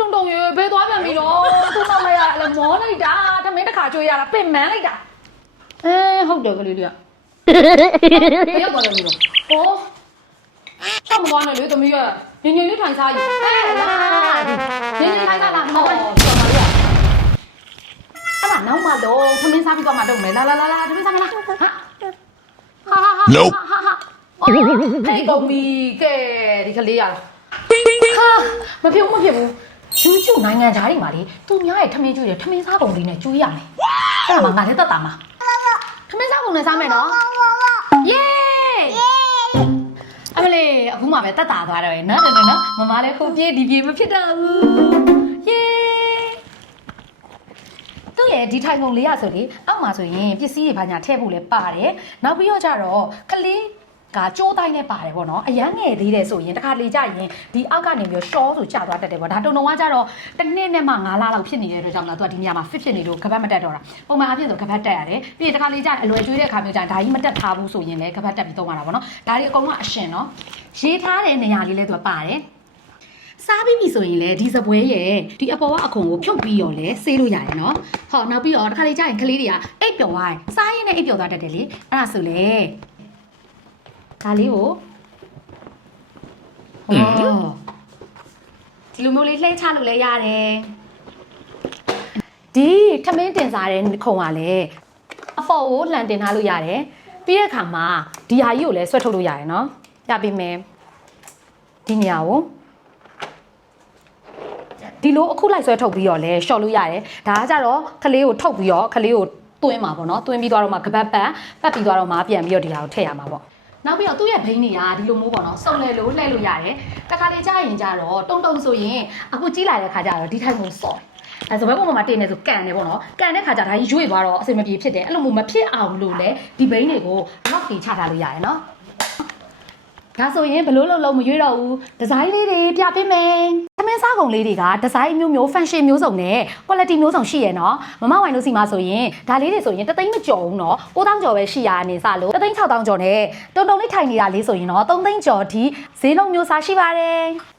တုံတုံရေဘယ်သွားပြန်ပြီတော့သူ့မမရလည်းမောလိုက်တာထမင်းတစ်ခါကြွေးရတာပင်မန်းလိုက်တာအဲဟုတ်တယ်ကလေးလေးကဘယ်ရောက်သွားတယ်မီးတော့ဟောတော့မသွားနဲ့လေသမီးကညင်ညင်လေးထိုင်စားယူအဲလာညင်ညင်ထိုင်စားလာမောတော်မလေးကအဲ့ဒါနောက်မှတော့ထမင်းစားပြီးတော့မှတော့မယ်လာလာလာလာထမင်းစားမလားဟာဟာဟာ Nope. ဟာဟာဟေးကုန်ပြီကဲဒီကလေးရ ဟာမဖြစ်ဘူးမဖြစ်ဘူး ယူကျူနိုင်ငံသားတွေမှာလေသူများရဲ့ထမင်းကျွေးတယ်ထမင်းစားကုန်လေးနဲ့ကျွေးရတယ်အဲ့ဒါမှငါလည်းသက်တာမှာထမင်းစားကုန်နဲ့စားမယ်နော်ယေးအမလေးအခုမှပဲတက်တာသွားတော့ရယ်နော်နော်နော်မမလည်းခုပြေးဒီပြေးမဖြစ်တော့ဘူးယေးသူ့ရဲ့ဒီထိုင်ကုန်လေးရဆိုလေအောက်မှာဆိုရင်ပစ္စည်းတွေဘာညာထည့်ဖို့လဲပါတယ်နောက်ပြီးတော့ကြတော့ကလေး ကကြိုးတိုင်းနဲ့ပါတယ်ပေါ့နော်အရန်ငယ်သေးတယ်ဆိုရင်တခါလေကြရင်ဒီအောက်ကနေပြီးတော့ရှောဆိုကျသွားတတ်တယ်ပေါ့ဒါတုံတုံကကြတော့တစ်နှစ်နဲ့မှ9လလောက်ဖြစ်နေတဲ့အတွက်ကြောင့်လားသူကဒီနေရာမှာ fit ဖြစ်နေလို့ကပတ်မတက်တော့တာပုံမှန်အဖြစ်ဆိုကပတ်တက်ရတယ်ပြီးရင်တခါလေကြရင်အလွယ်ကျွေးတဲ့အခါမျိုးကျရင်ဒါကြီးမတက်ထားဘူးဆိုရင်လည်းကပတ်တက်ပြီးသုံးရတာပေါ့နော်ဒါတွေအကုန်လုံးအရှင်နော်ရေးထားတဲ့နေရာလေးလည်းသူကပါတယ်စားပြီးပြီဆိုရင်လည်းဒီစပွဲရဲ့ဒီအပေါ်ကအခွန်ကိုဖြုတ်ပြီးရောလဲဆေးလို့ရတယ်နော်ဟောနောက်ပြီးတော့တစ်ခါလေကြာရင်ကလေးတွေကအိပ်ပျော်သွားတယ်စားရင်းနဲ့အိပ်ပျော်သွားတတ်တယ်လေအဲ့ဒါဆိုလေ ဒါလေးကိုဟောဒီလိုမျိုးလေးလှည့်ချလို့လည်းရတယ်ဒီထမင်းတင်စားတဲ့ခုံကလည်းအပေါ်ကိုလှန်တင်ထားလို့ရတယ်ပြီးတဲ့အခါမှာဒီဟာကြီးကိုလည်းဆွဲထုတ်လို့ရတယ်နော်ရပြီမယ်ဒီနေရာကိုဒီလိုအခုလိုက်ဆွဲထုတ်ပြီးတော့လဲရှော့လို့ရတယ်ဒါကကြတော့ခလေးကိုထုတ်ပြီးတော့ခလေးကိုတွင်းမှာပေါ့နော်တွင်းပြီးသွားတော့မှကပတ်ပတ်ပတ်ပြီးသွားတော့မှပြန်ပြီးတော့ဒီဟာကိုထည့်ရမှာပေါ့ နောက်ပြီးတော့သူ့ရဲ့ဘိန်းတွေကဒီလိုမျိုးပေါ့နော်စုံလဲလို့လှည့်လို့ရတယ်တခါလေကြာရင်ကြတော့တုံတုံဆိုရင်အခုကြီးလာတဲ့ခါကျတော့ဒီထိုင်ကိုစော့အဲဆိုဘက်ပေါ်မှာတင်နေဆိုကန်နေပေါ့နော်ကန်တဲ့ခါကျဒါကြီးရွေ့သွားတော့အဆင်မပြေဖြစ်တယ်အဲ့လိုမျိုးမဖြစ်အောင်လို့လဲဒီဘိန်းတွေကိုနောက်တီချထားလို့ရတယ်နော်ဒါဆိုရင်ဘလို့လုံးလုံးမရွေးတော့ဘူးဒီဇိုင်းလေးတွေပြပေးမယ်သ မင်းစားကုန်လေးတွေကဒီဇိုင်းမျိုးမျိုး function မျိုးစုံနဲ့ quality မျိုးစုံရှိရယ်နော်မမဝိုင်တို့စီမှာဆိုရင်ဒါလေးတွေဆိုရင်တသိန်းမကျော်ဘူးနော်9000ကျော်ပဲရှိရအနေစလို့တသိန်း6000ကျော်နဲ့တုံတုံလေးထိုင်နေတာလေးဆိုရင်တော့3သိန်းကျော်ဒီဈေးလုံးမျိုးစားရှိပါတယ်